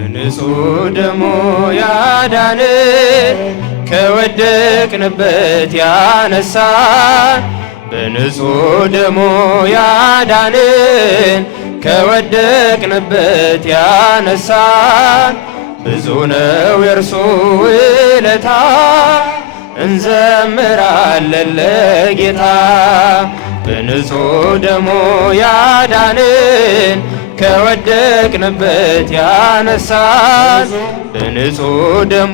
በንጹሕ ደሙ ያዳንን ከወደቅንበት ያነሳን በንጹሕ ደሙ ያዳንን ከወደቅንበት ያነሳን ብዙ ነው የእርሱ ውለታ እንዘምራለን ለጌታ በንጹሕ ደሙ ያዳንን ከወደቅንበት ያነሳን በንጹሕ ደሙ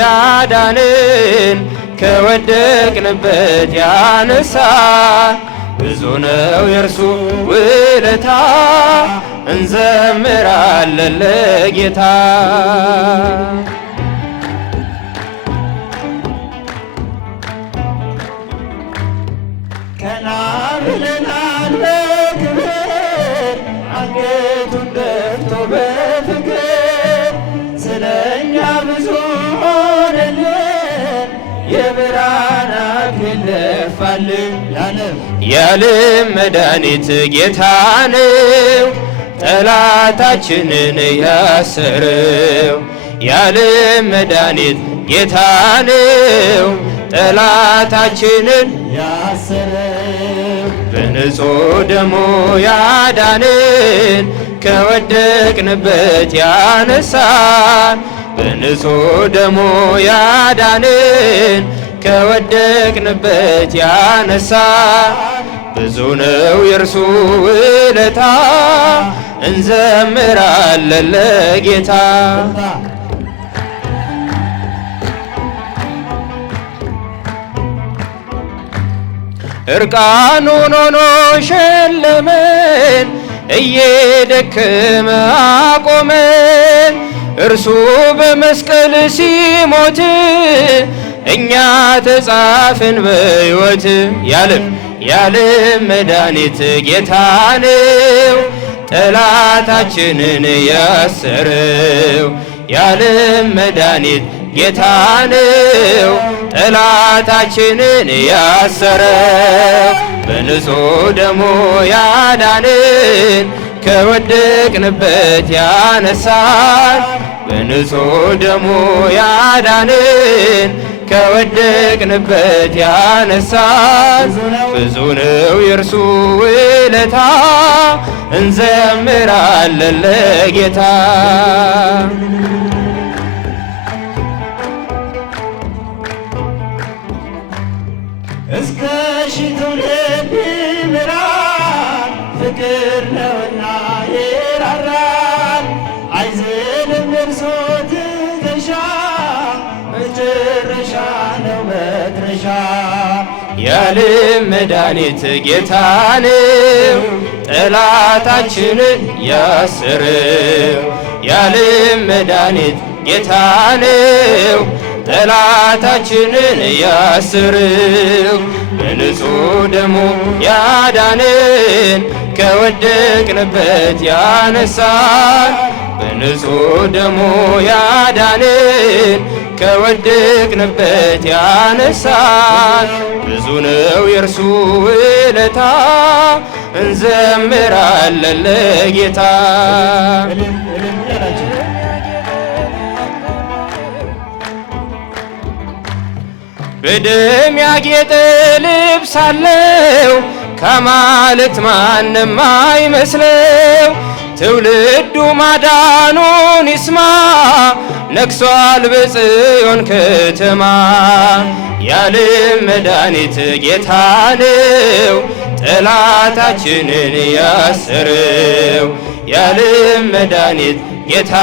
ያዳንን ከወደቅንበት ያነሳን ብዙ ነው የእርሱ ውለታ እንዘምራለን ለጌታ ቀና ብለናል በክብር አንገቱን ደፍቶ በፍቅር ስለኛ ብዙ ሆነልን የብርሃን አክሊል ደፋልን የዓለም መድኃኒት ጌታ ነው ጠላታችንን ያሰረው የዓለም መድኃኒት ጌታ ነው ጠላታችንን ያሰረው በንጹሕ ደሙ ያዳንን ከወደቅንበት ያነሳን በንጹሕ ደሙ ያዳንን ከወደቅንበት ያነሳን ብዙ ነው የእርሱ ውለታ እንዘምራለን ለጌታ እርቃኑን ሆኖ ሸለመን እየደከመ አቆመን እርሱ በመስቀል ሲሞት እኛ ተጻፍን በሕይወት የዓለም መድኃኒት ጌታ ነው ጠላታችንን ያሰረው የዓለም መድኃኒት ጌታ ነው ጠላታችንን ያሰረው በንጹሕ ደሙ ያዳንን ከወደቅንበት ያነሳን በንጹሕ ደሙ ያዳንን ከወደቅንበት ያነሳን ብዙ ነው የእርሱ ውለታ እንዘምራለን ለጌታ እስከ ሺህ ትውልድ ይምራል ፍቅር ነውና ይራራል አይዝልም እርሱ ትከሻ መጨረሻ ነው መድረሻ የዓለም መድኃኒት ጌታ ነው ጠላታችንን ያሰረው የዓለም መድኃኒት ጌታ ነው ጠላታችንን ያሰረው በንጹሕ ደሙ ያዳንን ከወደቅንበት ያነሳን በንጹሕ ደሙ ያዳንን ከወደቅንበት ያነሳን ብዙ ነው የእርሱ ውለታ እንዘምራለን ለጌታ በደም ያጌጠ ልብስ አለው ከአማልክት ማንም አይመስለው ትውልዱ ማዳኑን ይስማ ነግሷል በጽዮን ከተማ የዓለም መድኃኒት ጌታ ነው ጠላታችንን ያሰረው የዓለም መድኃኒት ጌታ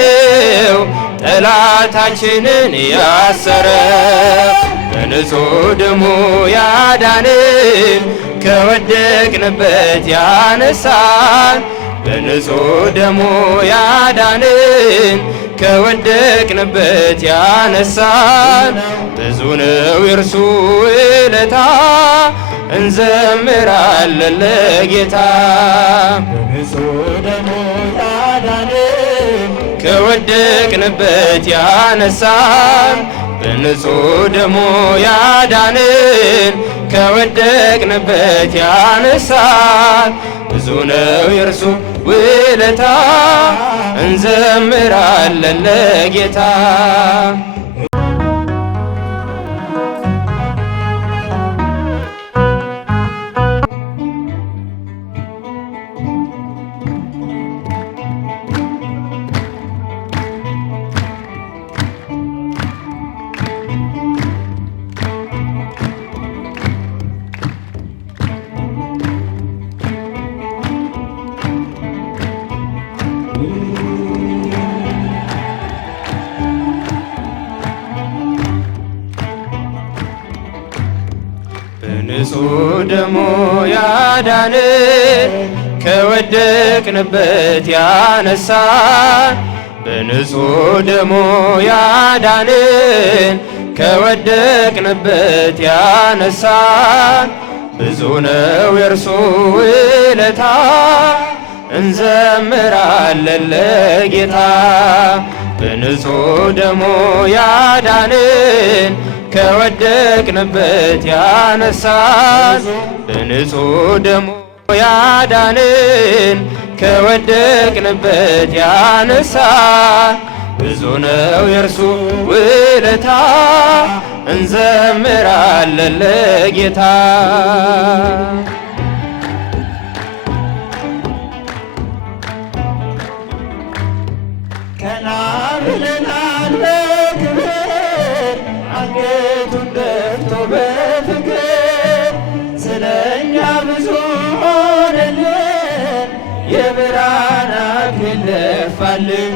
ነው ጠላታችንን ያሰረው በንጹሕ ደሙ ያዳንን ከወደቅንበት ያነሳን በንጹሕ ደሙ ያዳንን ከወደቅንበት ያነሳን ብዙ ነው የእርሱ ውለታ እንዘምራለን ለጌታ በንጹሕ ደሙ ያዳንን ከወደቅንበት ያነሳን በንጹሕ ደሙ ያዳንን ከወደቅንበት ያነሳን ብዙ ነው የእርሱ ውለታ እንዘምራለን ለጌታ። በንጹሕ ደሙ ያዳንን ከወደቅንበት ያነሳን በንጹሕ ደሙ ያዳንን ከወደቅንበት ያነሳን ብዙ ነው የእርሱ ውለታ እንዘምራለን ለጌታ። በንጹሕ ደሙ ያዳንን ከወደቅንበት ያነሳን በንጹሕ ደሙ ያዳንን ከወደቅንበት ያነሳን ብዙ ነው የእርሱ ውለታ እንዘምራለን ለጌታ። ቀና ብለናል በክብር አንገቱን ደፍቶ በፍቅር ስለኛ ብዙ ሆነልን የብርሃን አክሊል ደፋልን።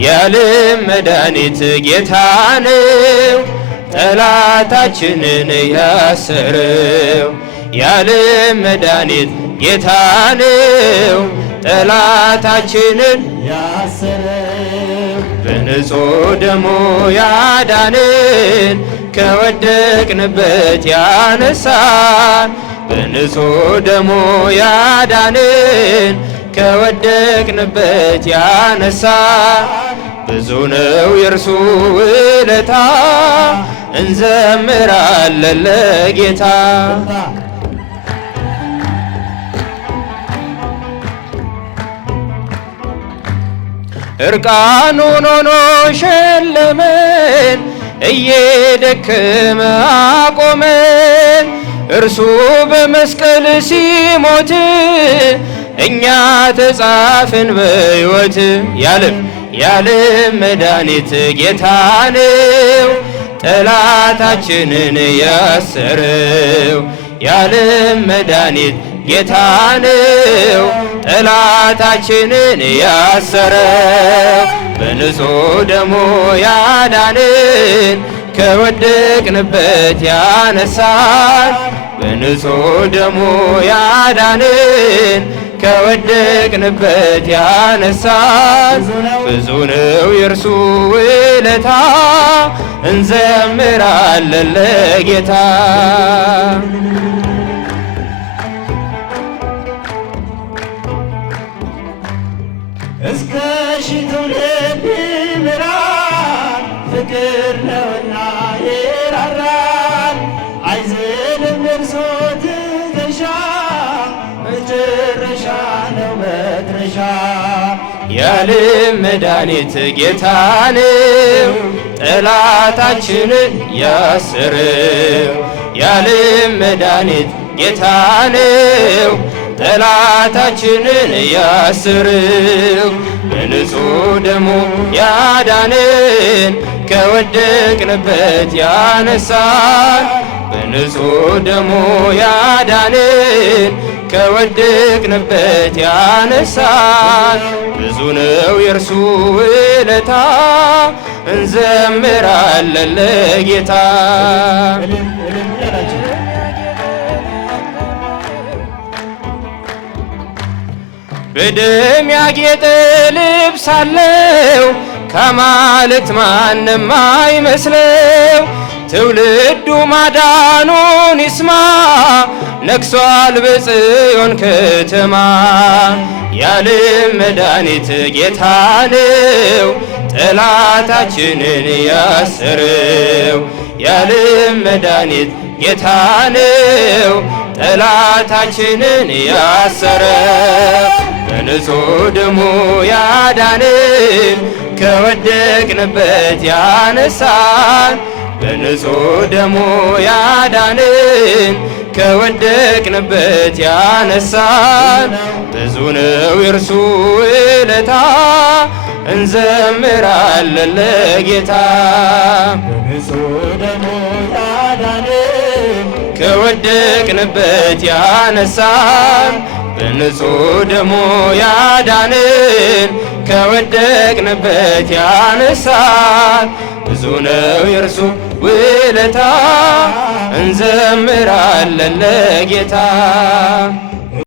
የዓለም መድኃኒት ጌታ ነው ጠላታችንን ያሰረው። የዓለም መድኃኒት ጌታ ነው ጠላታችንን ያሰረው። በንጹሕ ደሙ ያዳንን ከወደቅንበት ያነሳን በንጹሕ ደሙ ያዳንን ከወደቅንበት ያነሳን ብዙ ነው የእርሱ ውለታ እንዘምራለን ለጌታ። እርቃኑን ሆኖ ሸለመን እየደከመ አቆመን እርሱ በመስቀል ሲሞት እኛ ተጻፍን በሕይወት። የዓለም መድኃኒት ጌታ ነው ጠላታችንን ያሰረው። የዓለም መድኃኒት ጌታ ነው ጠላታችንን ያሰረው። በንጹሕ ደሙ ያዳንን ከወደቅንበት ያነሳን በንጹሕ ደሙ ያዳንን ከወደቅንበት ያነሳን ብዙ ነው የእርሱ ውለታ እንዘምራለን ለጌታ። እስከ ሺህ ትውልድ ይምራል ፍቅር ነውና ይራራል አይዝልም እርሱ ትከሻ መጨረሻ ነው መድረሻ። የዓለም መድኃኒት ጌታ ነው ጠላታችንን ያሰረው። የዓለም መድኃኒት ጌታ ነው ጠላታችንን ያሰረው። በንጹሕ ደሙ ያዳንን ከወደቅንበት ያነሳን በንጹሕ ደሙ ያዳንን ከወደቅንበት ያነሳን ብዙ ነው የእርሱ ውለታ እንዘምራለን ለጌታ። በደም ያጌጠ ልብስ አለው ከአማልክት ማንም አይመስለው። ትውልዱ ማዳኑን ይስማ ነግሷል በጽዮን ከተማ። የዓለም መድኃኒት ጌታ ነው ጠላታችንን ያሰረው። የዓለም መድኃኒት ጌታ ነው ጠላታችንን ያሰረው። በንጹሕ ደሙ ያዳንን ከወደቅንበት ያነሳን በንጹሕ ደሙ ያዳንን ከወደቅንበት ያነሳን ብዙ ነው የእርሱ ውለታ እንዘምራለን ለጌታ። በንጹሕ ደሙ ያዳንን ከወደቅንበት ያነሳን በንጹሕ ደሙ ያዳንን ከወደቅንበት ያነሳን ብዙ ነው የእርሱ ውለታ እንዘምራለን ለጌታ።